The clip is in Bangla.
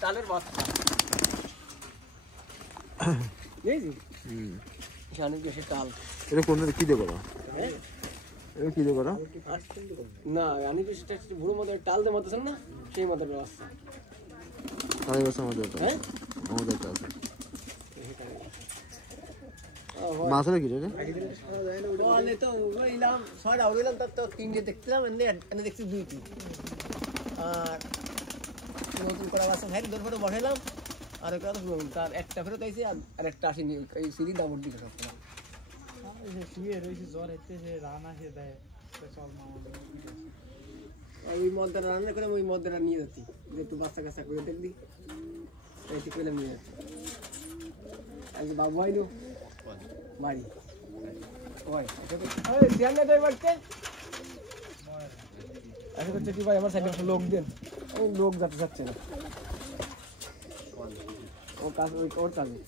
চালের বাচ্চা এটা কোন কি দিয়ে করো? এটা কি দিয়ে করো? না আমি বুড়ো মতো টাল দিয়ে মতো না সেই মতো বাচ্চা তাহলে বাচ্চা আমাদের আমাদের আছে মাছের কি রে? বলে তো ওইলাম ছয়টা ওইলাম তার তো তিনটে দেখছিলাম এনে দেখছি দুইটি আর নতুন করা বাচ্চা ভাই দর ফটো বসাইলাম আর তার একটা ফেরত আইসি আর একটা আসেনি এই সিঁড়ি দাবর দিকে সব শুয়ে রয়েছে জ্বর হচ্ছে সে রান আসে দেয় চল মামা ওই মদটা রান্না করে ওই মদটা নিয়ে যাচ্ছি যে একটু বাচ্চা কাচ্চা করে দেখবি এই করে নিয়ে যাচ্ছি আজকে বাবু আইলো বাড়ি ওই ধ্যান না দেয় বাড়তে আজকে করছে কি ভাই আমার সাইডে একটা লোক দেন ও লোক যাচ্ছে না ও কাজ ওই ওর কাজে